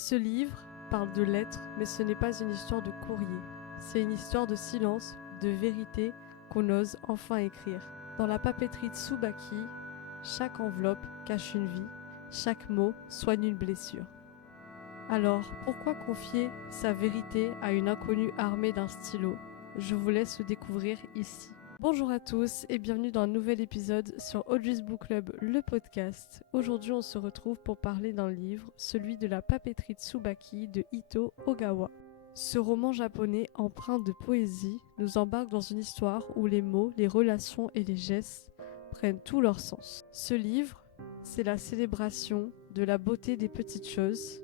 Ce livre parle de lettres, mais ce n'est pas une histoire de courrier. C'est une histoire de silence, de vérité qu'on ose enfin écrire. Dans la papeterie Tsubaki, chaque enveloppe cache une vie, chaque mot soigne une blessure. Alors, pourquoi confier sa vérité à une inconnue armée d'un stylo? Je vous laisse le découvrir ici. Bonjour à tous et bienvenue dans un nouvel épisode sur Audrey's Book Club, le podcast. Aujourd'hui, on se retrouve pour parler d'un livre, celui de la papeterie Tsubaki de Ito Ogawa. Ce roman japonais empreint de poésie nous embarque dans une histoire où les mots, les relations et les gestes prennent tout leur sens. Ce livre, c'est la célébration de la beauté des petites choses,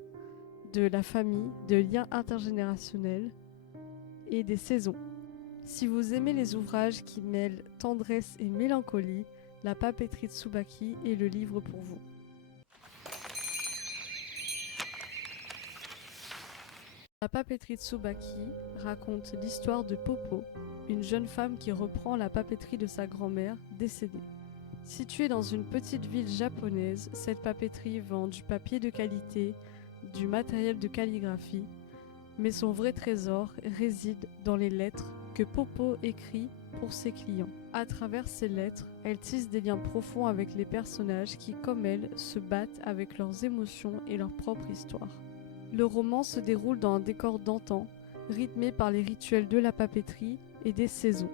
de la famille, de liens intergénérationnels et des saisons. Si vous aimez les ouvrages qui mêlent tendresse et mélancolie, la papeterie Tsubaki est le livre pour vous. La papeterie Tsubaki raconte l'histoire de Popo, une jeune femme qui reprend la papeterie de sa grand-mère décédée. Située dans une petite ville japonaise, cette papeterie vend du papier de qualité, du matériel de calligraphie, mais son vrai trésor réside dans les lettres que Popo écrit pour ses clients. À travers ces lettres, elle tisse des liens profonds avec les personnages qui, comme elle, se battent avec leurs émotions et leur propre histoire. Le roman se déroule dans un décor d'antan, rythmé par les rituels de la papeterie et des saisons.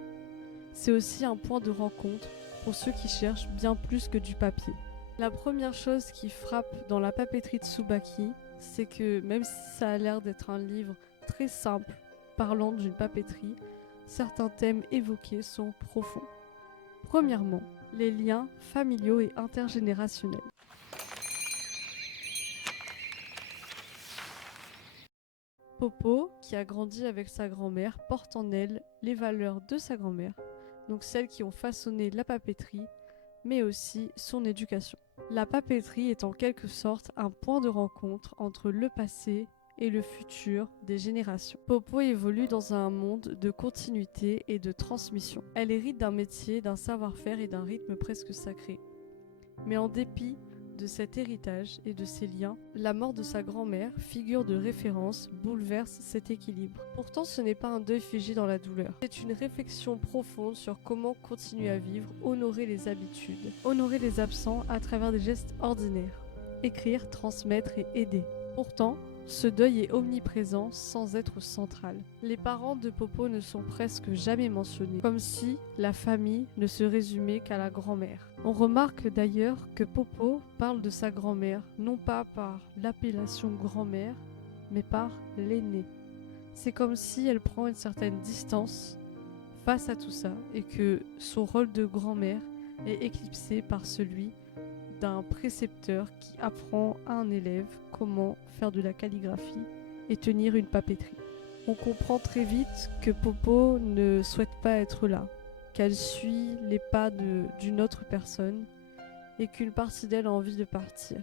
C'est aussi un point de rencontre pour ceux qui cherchent bien plus que du papier. La première chose qui frappe dans la papeterie Tsubaki, c'est que même si ça a l'air d'être un livre très simple, parlant d'une papeterie, certains thèmes évoqués sont profonds. Premièrement, les liens familiaux et intergénérationnels. Popo, qui a grandi avec sa grand-mère, porte en elle les valeurs de sa grand-mère, donc celles qui ont façonné la papeterie, mais aussi son éducation. La papeterie est en quelque sorte un point de rencontre entre le passé et le futur des générations. Popo évolue dans un monde de continuité et de transmission. Elle hérite d'un métier, d'un savoir-faire et d'un rythme presque sacré. Mais en dépit de cet héritage et de ses liens, la mort de sa grand-mère, figure de référence, bouleverse cet équilibre. Pourtant, ce n'est pas un deuil figé dans la douleur. C'est une réflexion profonde sur comment continuer à vivre, honorer les habitudes, honorer les absents à travers des gestes ordinaires, écrire, transmettre et aider. Pourtant, ce deuil est omniprésent sans être central. Les parents de Popo ne sont presque jamais mentionnés, comme si la famille ne se résumait qu'à la grand-mère. On remarque d'ailleurs que Popo parle de sa grand-mère, non pas par l'appellation grand-mère, mais par l'aînée. C'est comme si elle prend une certaine distance face à tout ça et que son rôle de grand-mère est éclipsé par celui d'un précepteur qui apprend à un élève comment faire de la calligraphie et tenir une papeterie. On comprend très vite que Popo ne souhaite pas être là, qu'elle suit les pas d'une autre personne et qu'une partie d'elle a envie de partir.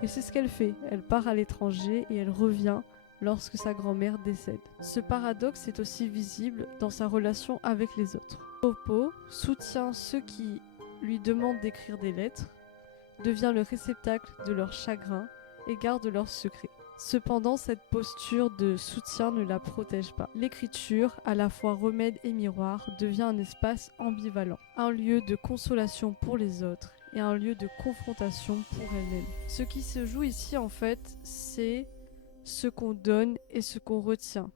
Et c'est ce qu'elle fait, elle part à l'étranger et elle revient lorsque sa grand-mère décède. Ce paradoxe est aussi visible dans sa relation avec les autres. Popo soutient ceux qui lui demandent d'écrire des lettres, devient le réceptacle de leur chagrin et garde leurs secrets. Cependant, cette posture de soutien ne la protège pas. L'écriture, à la fois remède et miroir, devient un espace ambivalent, un lieu de consolation pour les autres et un lieu de confrontation pour elle-même. Ce qui se joue ici, en fait, c'est ce qu'on donne et ce qu'on retient,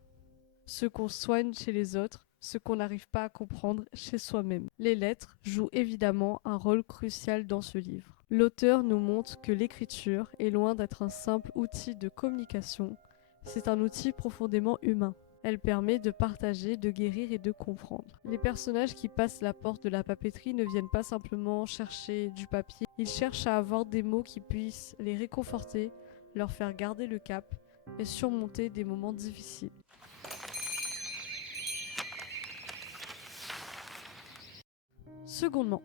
ce qu'on soigne chez les autres, ce qu'on n'arrive pas à comprendre chez soi-même. Les lettres jouent évidemment un rôle crucial dans ce livre. L'auteur nous montre que l'écriture est loin d'être un simple outil de communication, c'est un outil profondément humain. Elle permet de partager, de guérir et de comprendre. Les personnages qui passent la porte de la papeterie ne viennent pas simplement chercher du papier, ils cherchent à avoir des mots qui puissent les réconforter, leur faire garder le cap et surmonter des moments difficiles. Secondement,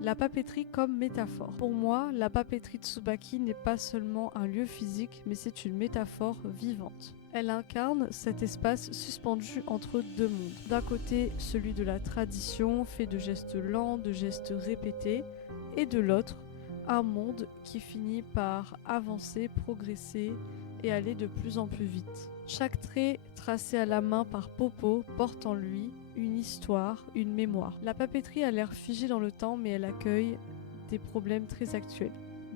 la papeterie comme métaphore. Pour moi, la papeterie Tsubaki n'est pas seulement un lieu physique, mais c'est une métaphore vivante. Elle incarne cet espace suspendu entre deux mondes. D'un côté, celui de la tradition, fait de gestes lents, de gestes répétés, et de l'autre, un monde qui finit par avancer, progresser et aller de plus en plus vite. Chaque trait tracé à la main par Popo porte en lui une histoire, une mémoire. La papeterie a l'air figée dans le temps, mais elle accueille des problèmes très actuels.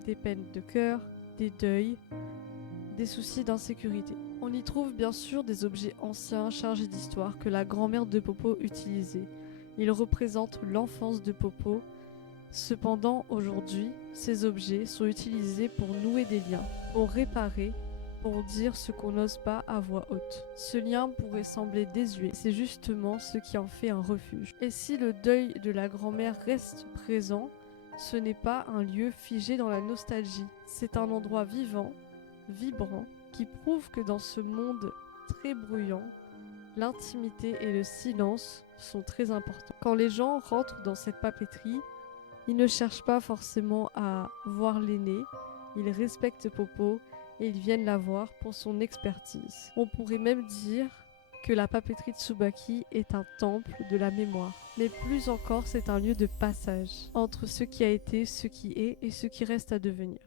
Des peines de cœur, des deuils, des soucis d'insécurité. On y trouve bien sûr des objets anciens chargés d'histoire que la grand-mère de Popo utilisait. Ils représentent l'enfance de Popo. Cependant, aujourd'hui, ces objets sont utilisés pour nouer des liens, pour réparer, pour dire ce qu'on n'ose pas à voix haute. Ce lien pourrait sembler désuet, c'est justement ce qui en fait un refuge. Et si le deuil de la grand-mère reste présent, ce n'est pas un lieu figé dans la nostalgie. C'est un endroit vivant, vibrant, qui prouve que dans ce monde très bruyant, l'intimité et le silence sont très importants. Quand les gens rentrent dans cette papeterie, ils ne cherchent pas forcément à voir l'aîné, ils respectent Popo et ils viennent la voir pour son expertise. On pourrait même dire que la papeterie Tsubaki est un temple de la mémoire. Mais plus encore, c'est un lieu de passage entre ce qui a été, ce qui est et ce qui reste à devenir.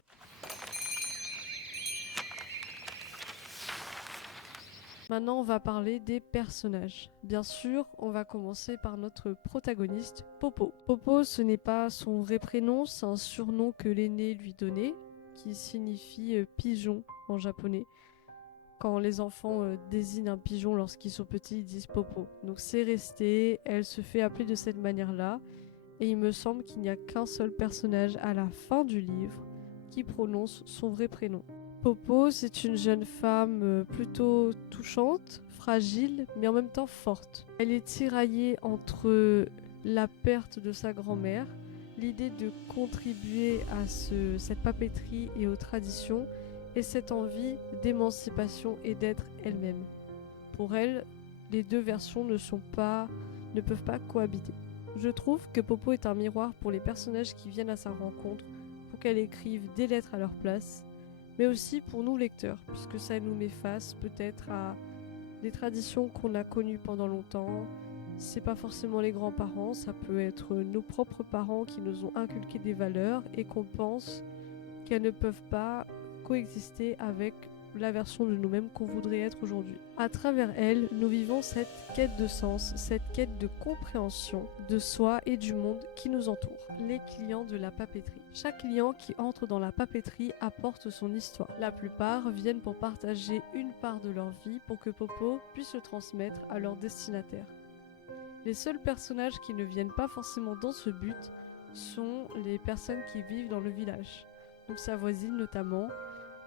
Maintenant, on va parler des personnages. Bien sûr, on va commencer par notre protagoniste, Popo. Popo, ce n'est pas son vrai prénom, c'est un surnom que l'aîné lui donnait, qui signifie pigeon en japonais. Quand les enfants désignent un pigeon lorsqu'ils sont petits, ils disent Popo. Donc c'est resté, elle se fait appeler de cette manière-là, et il me semble qu'il n'y a qu'un seul personnage à la fin du livre qui prononce son vrai prénom. Popo, c'est une jeune femme plutôt touchante, fragile, mais en même temps forte. Elle est tiraillée entre la perte de sa grand-mère, l'idée de contribuer à cette papeterie et aux traditions, et cette envie d'émancipation et d'être elle-même. Pour elle, les deux versions ne peuvent pas cohabiter. Je trouve que Popo est un miroir pour les personnages qui viennent à sa rencontre, pour qu'elle écrive des lettres à leur place, mais aussi pour nous lecteurs, puisque ça nous met face peut-être à des traditions qu'on a connues pendant longtemps. C'est pas forcément les grands-parents, ça peut être nos propres parents qui nous ont inculqué des valeurs et qu'on pense qu'elles ne peuvent pas coexister avec la version de nous-mêmes qu'on voudrait être aujourd'hui. À travers elle, nous vivons cette quête de sens, cette quête de compréhension de soi et du monde qui nous entoure. Les clients de la papeterie. Chaque client qui entre dans la papeterie apporte son histoire. La plupart viennent pour partager une part de leur vie pour que Popo puisse le transmettre à leur destinataire. Les seuls personnages qui ne viennent pas forcément dans ce but sont les personnes qui vivent dans le village. Donc sa voisine notamment,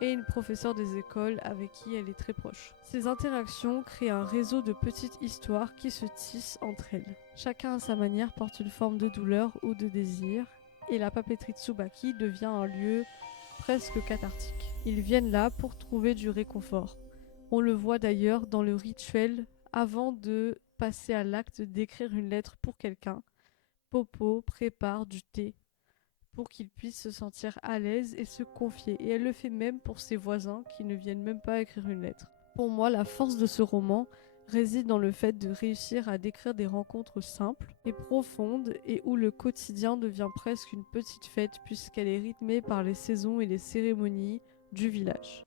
et une professeure des écoles avec qui elle est très proche. Ces interactions créent un réseau de petites histoires qui se tissent entre elles. Chacun à sa manière porte une forme de douleur ou de désir, et la papeterie Tsubaki devient un lieu presque cathartique. Ils viennent là pour trouver du réconfort. On le voit d'ailleurs dans le rituel avant de passer à l'acte d'écrire une lettre pour quelqu'un. Popo prépare du thé pour qu'il puisse se sentir à l'aise et se confier. Et elle le fait même pour ses voisins qui ne viennent même pas écrire une lettre. Pour moi, la force de ce roman réside dans le fait de réussir à décrire des rencontres simples et profondes et où le quotidien devient presque une petite fête puisqu'elle est rythmée par les saisons et les cérémonies du village.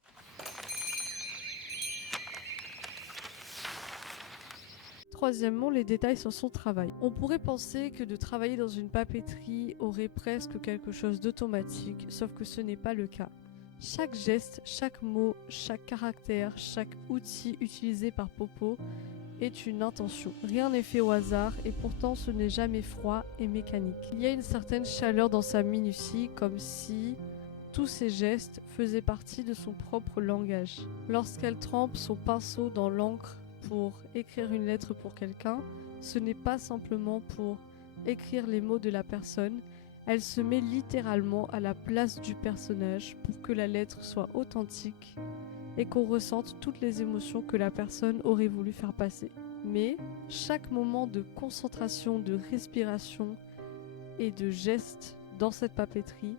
Troisièmement, les détails sur son travail. On pourrait penser que de travailler dans une papeterie aurait presque quelque chose d'automatique, sauf que ce n'est pas le cas. Chaque geste, chaque mot, chaque caractère, chaque outil utilisé par Popo est une intention. Rien n'est fait au hasard et pourtant ce n'est jamais froid et mécanique. Il y a une certaine chaleur dans sa minutie, comme si tous ces gestes faisaient partie de son propre langage. Lorsqu'elle trempe son pinceau dans l'encre pour écrire une lettre pour quelqu'un, ce n'est pas simplement pour écrire les mots de la personne, elle se met littéralement à la place du personnage pour que la lettre soit authentique et qu'on ressente toutes les émotions que la personne aurait voulu faire passer. Mais chaque moment de concentration, de respiration et de geste dans cette papeterie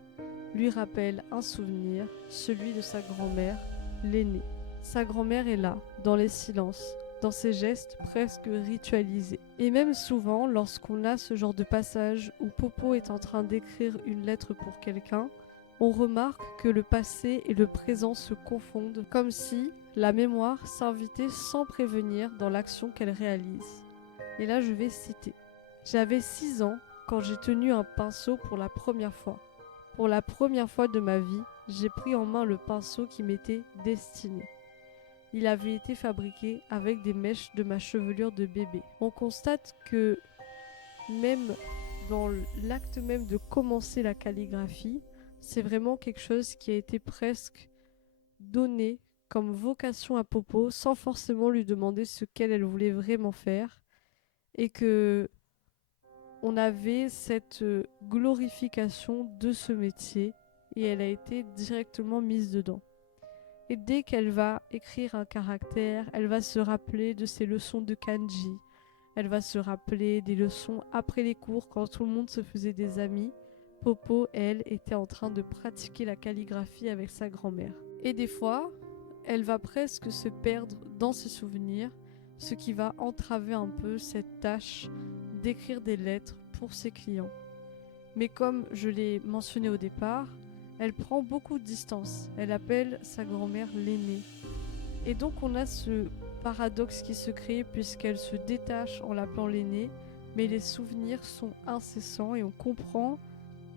lui rappelle un souvenir, celui de sa grand-mère, l'aînée. Sa grand-mère est là, dans les silences, dans ses gestes presque ritualisés. Et même souvent, lorsqu'on a ce genre de passage où Popo est en train d'écrire une lettre pour quelqu'un, On remarque que le passé et le présent se confondent, comme si la mémoire s'invitait sans prévenir dans l'action qu'elle réalise. Et là, je vais citer. J'avais 6 ans quand j'ai tenu un pinceau pour la première fois. Pour la première fois de ma vie, j'ai pris en main le pinceau qui m'était destiné. Il avait été fabriqué avec des mèches de ma chevelure de bébé. On constate que même dans l'acte même de commencer la calligraphie, c'est vraiment quelque chose qui a été presque donné comme vocation à Popo sans forcément lui demander ce qu'elle voulait vraiment faire et que on avait cette glorification de ce métier et elle a été directement mise dedans. Et dès qu'elle va écrire un caractère, elle va se rappeler de ses leçons de kanji, elle va se rappeler des leçons après les cours quand tout le monde se faisait des amis. Popo, elle, était en train de pratiquer la calligraphie avec sa grand-mère. Et des fois, elle va presque se perdre dans ses souvenirs, ce qui va entraver un peu cette tâche d'écrire des lettres pour ses clients. Mais comme je l'ai mentionné au départ, elle prend beaucoup de distance. Elle appelle sa grand-mère l'aînée. Et donc on a ce paradoxe qui se crée puisqu'elle se détache en l'appelant l'aînée, mais les souvenirs sont incessants et on comprend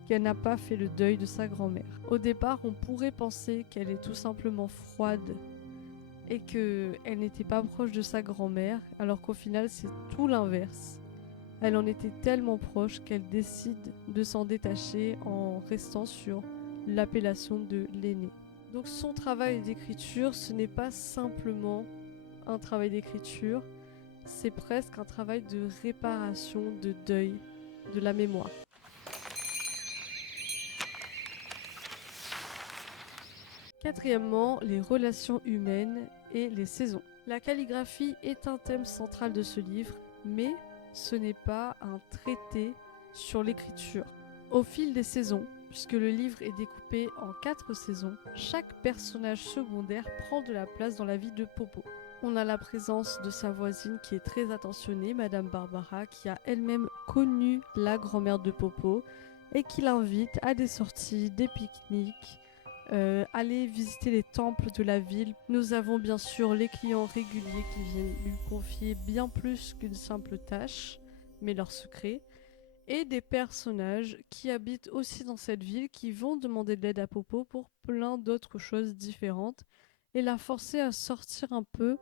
qu'elle n'a pas fait le deuil de sa grand-mère. Au départ, on pourrait penser qu'elle est tout simplement froide et qu'elle n'était pas proche de sa grand-mère, alors qu'au final c'est tout l'inverse. Elle en était tellement proche qu'elle décide de s'en détacher en restant sur l'appellation de l'aîné. Donc son travail d'écriture, ce n'est pas simplement un travail d'écriture, c'est presque un travail de réparation, de deuil, de la mémoire. Quatrièmement, les relations humaines et les saisons. La calligraphie est un thème central de ce livre, mais ce n'est pas un traité sur l'écriture. Au fil des saisons, puisque le livre est découpé en 4 saisons, chaque personnage secondaire prend de la place dans la vie de Popo. On a la présence de sa voisine qui est très attentionnée, Madame Barbara, qui a elle-même connu la grand-mère de Popo et qui l'invite à des sorties, des pique-niques, aller visiter les temples de la ville. Nous avons bien sûr les clients réguliers qui viennent lui confier bien plus qu'une simple tâche, mais leurs secrets, et des personnages qui habitent aussi dans cette ville qui vont demander de l'aide à Popo pour plein d'autres choses différentes et la forcer à sortir un peu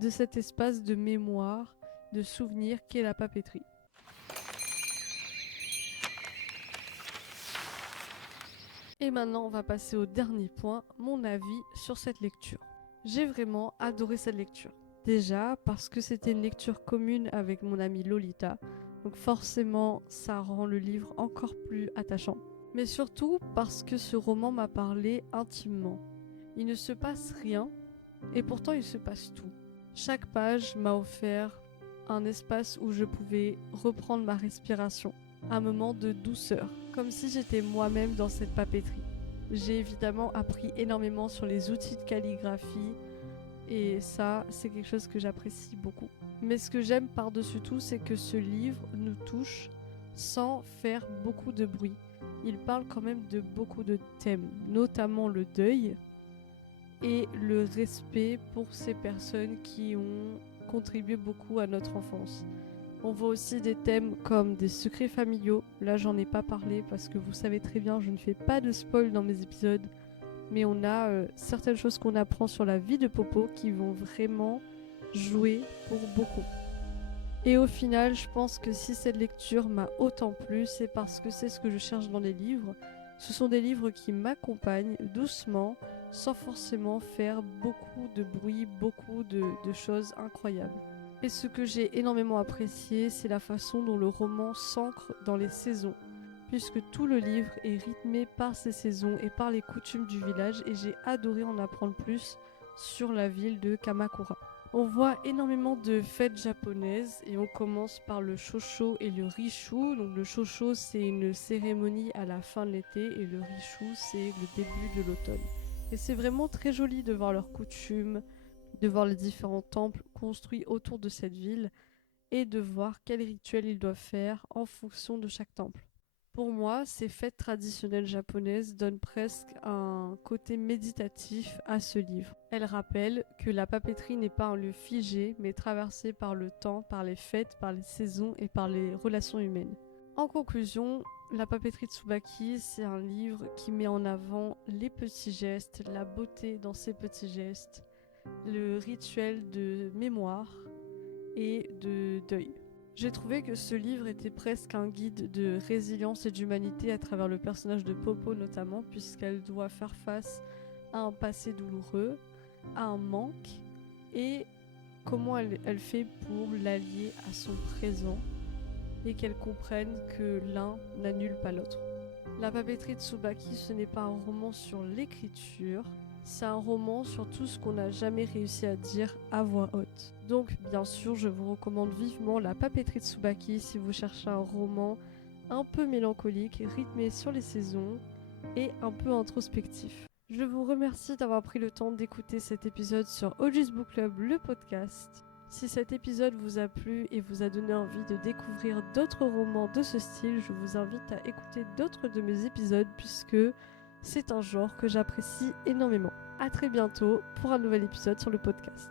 de cet espace de mémoire, de souvenir qu'est la papeterie. Et maintenant, on va passer au dernier point, mon avis sur cette lecture. J'ai vraiment adoré cette lecture. Déjà parce que c'était une lecture commune avec mon amie Lolita, donc forcément ça rend le livre encore plus attachant. Mais surtout parce que ce roman m'a parlé intimement. Il ne se passe rien, et pourtant il se passe tout. Chaque page m'a offert un espace où je pouvais reprendre ma respiration, un moment de douceur, comme si j'étais moi-même dans cette papeterie. J'ai évidemment appris énormément sur les outils de calligraphie, et ça, c'est quelque chose que j'apprécie beaucoup. Mais ce que j'aime par-dessus tout, c'est que ce livre nous touche sans faire beaucoup de bruit. Il parle quand même de beaucoup de thèmes, notamment le deuil et le respect pour ces personnes qui ont contribué beaucoup à notre enfance. On voit aussi des thèmes comme des secrets familiaux. Là, j'en ai pas parlé parce que vous savez très bien, je ne fais pas de spoil dans mes épisodes. Mais on a certaines choses qu'on apprend sur la vie de Popo qui vont vraiment jouer pour beaucoup. Et au final, je pense que si cette lecture m'a autant plu, c'est parce que c'est ce que je cherche dans les livres. Ce sont des livres qui m'accompagnent doucement, sans forcément faire beaucoup de bruit, beaucoup de choses incroyables. Et ce que j'ai énormément apprécié, c'est la façon dont le roman s'ancre dans les saisons, puisque tout le livre est rythmé par ces saisons et par les coutumes du village, et j'ai adoré en apprendre plus sur la ville de Kamakura. On voit énormément de fêtes japonaises et on commence par le shosho et le rishu. Donc le shosho, c'est une cérémonie à la fin de l'été et le rishu, c'est le début de l'automne. Et c'est vraiment très joli de voir leurs coutumes, de voir les différents temples construits autour de cette ville et de voir quels rituels ils doivent faire en fonction de chaque temple. Pour moi, ces fêtes traditionnelles japonaises donnent presque un côté méditatif à ce livre. Elle rappelle que la papeterie n'est pas un lieu figé, mais traversé par le temps, par les fêtes, par les saisons et par les relations humaines. En conclusion, La papeterie de Tsubaki, c'est un livre qui met en avant les petits gestes, la beauté dans ces petits gestes, le rituel de mémoire et de deuil. J'ai trouvé que ce livre était presque un guide de résilience et d'humanité à travers le personnage de Popo notamment, puisqu'elle doit faire face à un passé douloureux, à un manque, et comment elle fait pour l'allier à son présent, et qu'elle comprenne que l'un n'annule pas l'autre. La papeterie de Tsubaki, ce n'est pas un roman sur l'écriture, c'est un roman sur tout ce qu'on n'a jamais réussi à dire à voix haute. Donc bien sûr, je vous recommande vivement La papeterie de Tsubaki si vous cherchez un roman un peu mélancolique, rythmé sur les saisons et un peu introspectif. Je vous remercie d'avoir pris le temps d'écouter cet épisode sur OG's Book Club, le podcast. Si cet épisode vous a plu et vous a donné envie de découvrir d'autres romans de ce style, je vous invite à écouter d'autres de mes épisodes puisque c'est un genre que j'apprécie énormément. À très bientôt pour un nouvel épisode sur le podcast.